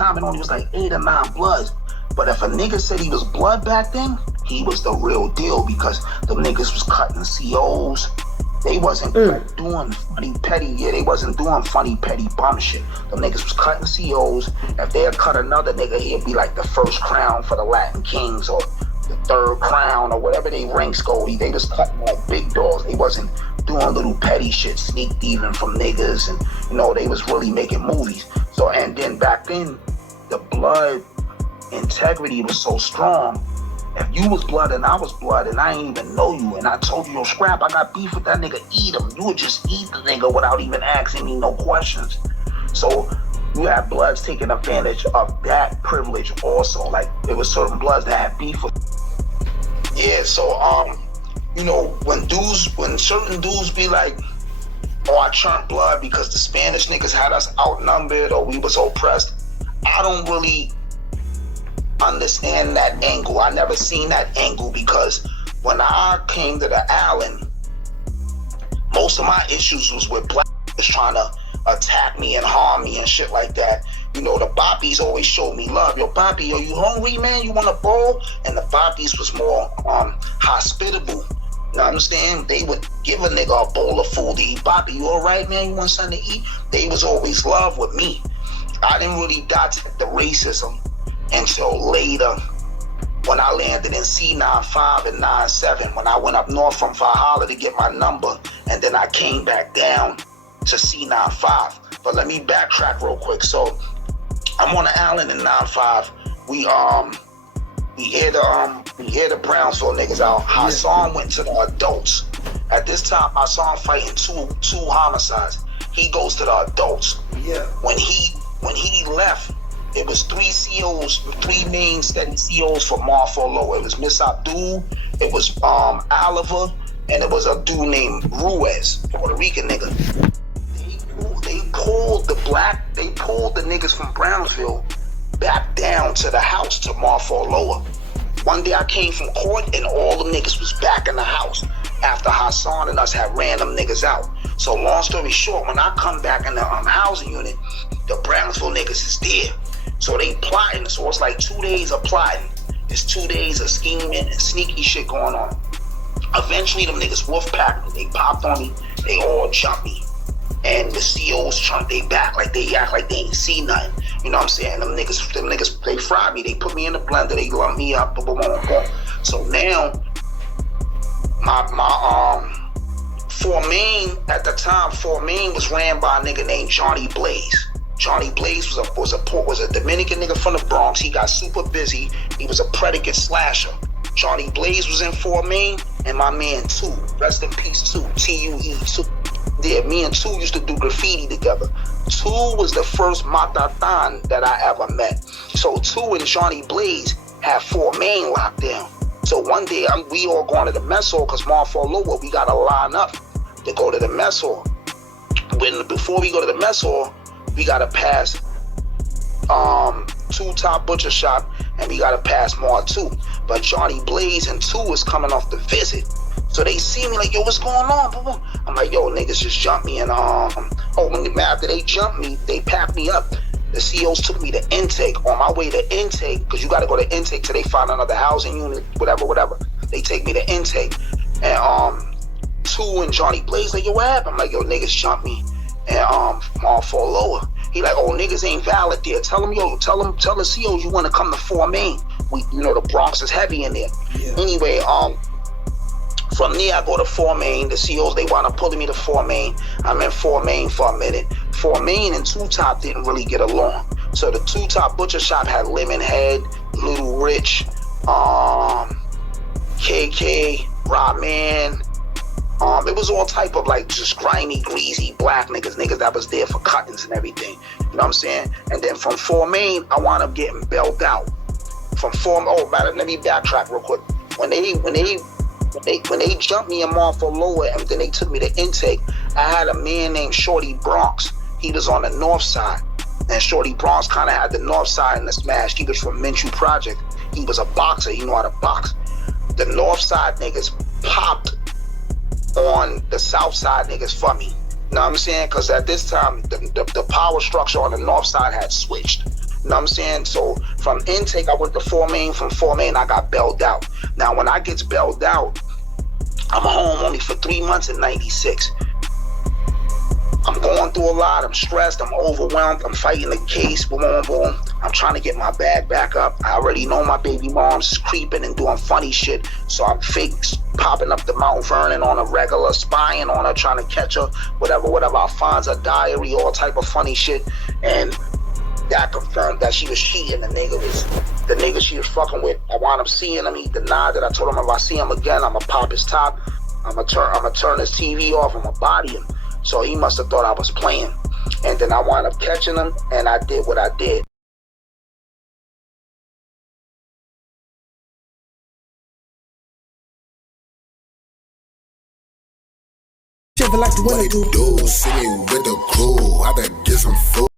time, it only was like 8 or 9 Bloods. But if a nigga said he was Blood back then, he was the real deal, because the niggas was cutting COs. They wasn't like doing funny petty, they wasn't doing funny petty bum shit. Them niggas was cutting COs. If they had cut another nigga, he'd be like the first crown for the Latin Kings, or the third crown, or whatever they ranks go. They was cutting like big dogs. They wasn't doing little petty shit, sneak thieving from niggas, and you know, they was really making movies. So, and then back then, the Blood integrity was so strong. If you was Blood and I was Blood and I ain't even know you, and I told you, yo, Scrap, I got beef with that nigga, eat him, you would just eat the nigga without even asking me no questions. So you have Bloods taking advantage of that privilege also. Like, there was certain Bloods that had beef with. Yeah, so you know, when certain dudes be like, oh, I churned Blood because the Spanish niggas had us outnumbered or we was oppressed, I don't really understand that angle. I never seen that angle, because when I came to the island, most of my issues was with black niggas trying to attack me and harm me and shit like that. You know, the Boppies always showed me love. Yo, Boppy, are you hungry, man? You want a bowl? And the Boppies was more hospitable. You know what I'm saying? They would give a nigga a bowl of food to eat. Boppy, you all right, man? You want something to eat? They was always love with me. I didn't really dissect the racism until later, when I landed in C95 and 97, when I went up north from Valhalla to get my number, and then I came back down to C95. But let me backtrack real quick. So I'm on the island in 95. We hear the Brownsville niggas out. Hassan went to the adults. At this time, Hassan fighting two homicides. He goes to the adults. Yeah. When he left, it was 3 COs, 3 main steady COs for Marfolo. It was Miss Abdul, it was Oliver, and it was a dude named Ruiz, Puerto Rican nigga. They pulled the niggas from Brownsville back down to the house to Marfolo. One day I came from court and all the niggas was back in the house after Hassan and us had ran them niggas out. So long story short, when I come back in the housing unit, the Brownsville niggas is there. So they plotting. So it's like 2 days of plotting. It's 2 days of scheming and sneaky shit going on. Eventually, them niggas wolf packed me. They popped on me. They all jumped me. And the COs turned they back like they act like they ain't see nothing. You know what I'm saying? Them niggas, they fried me. They put me in the blender. They lumped me up. Boom, boom, boom, boom. So now, my Fort Maine, at the time, Fort Maine was ran by a nigga named Johnny Blaze. Johnny Blaze was a Dominican nigga from the Bronx. He got super busy. He was a predicate slasher. Johnny Blaze was in Fort Maine, and my man Two, rest in peace Two, T-U-E, Two. Yeah, me and Two used to do graffiti together. Two was the first Matatan that I ever met. So Two and Johnny Blaze had Fort Maine locked down. So one day we all going to the mess hall because Marfolo, we got to line up to go to the mess hall. Before we go to the mess hall, we gotta pass Two Top Butcher Shop, and we gotta pass Mar 2. But Johnny Blaze and Two is coming off the visit. So they see me like, yo, what's going on? I'm like, yo, niggas just jumped me, and after they jumped me, they packed me up. The COs took me to intake. On my way to intake, because you gotta go to intake till they find another housing unit, whatever. They take me to intake. And Two and Johnny Blaze like, yo, what happened? I'm like, yo, niggas jumped me. And Marfo Lower. He like, oh, niggas ain't valid there. Tell the COs you want to come to Fort Maine. The Bronx is heavy in there. Yeah. Anyway, from there I go to Fort Maine. The COs, they wound up pulling me to Fort Maine. I'm in Fort Maine for a minute. Fort Maine and Two Top didn't really get along. So the Two Top Butcher Shop had Lemon Head, Little Rich, KK, Rahman. It was all type of like just grimy, greasy black niggas that was there for cuttings and everything. You know what I'm saying? And then from Fort Maine, I wound up getting bailed out. Let me backtrack real quick. When they jumped me in Marfo Lower and then they took me to intake, I had a man named Shorty Bronx. He was on the north side. And Shorty Bronx kind of had the north side in the smash. He was from Minshew Project. He was a boxer. He knew how to box. The north side niggas popped on the south side niggas for me. You know what I'm saying? Because at this time, the power structure on the north side had switched. know what I'm saying? So from intake, I went to 4 Main. From 4 Main, I got bailed out. Now, when I gets bailed out, I'm home only for 3 months in 96. I'm going through a lot. I'm stressed. I'm overwhelmed. I'm fighting the case. Boom, boom, boom. I'm trying to get my bag back up. I already know my baby mom's creeping and doing funny shit. So I'm fake popping up the Mount Vernon on a regular, spying on her, trying to catch her, whatever. I find a diary, all type of funny shit. And that confirmed that she was cheating. The nigga she was fucking with. I wound up seeing him. He denied that. I told him if I see him again, I'ma pop his top. I'ma turn his TV off. I'ma body him. So he must have thought I was playing. And then I wound up catching him, and I did what I did. Like the window, see me with the crew. I done get some food.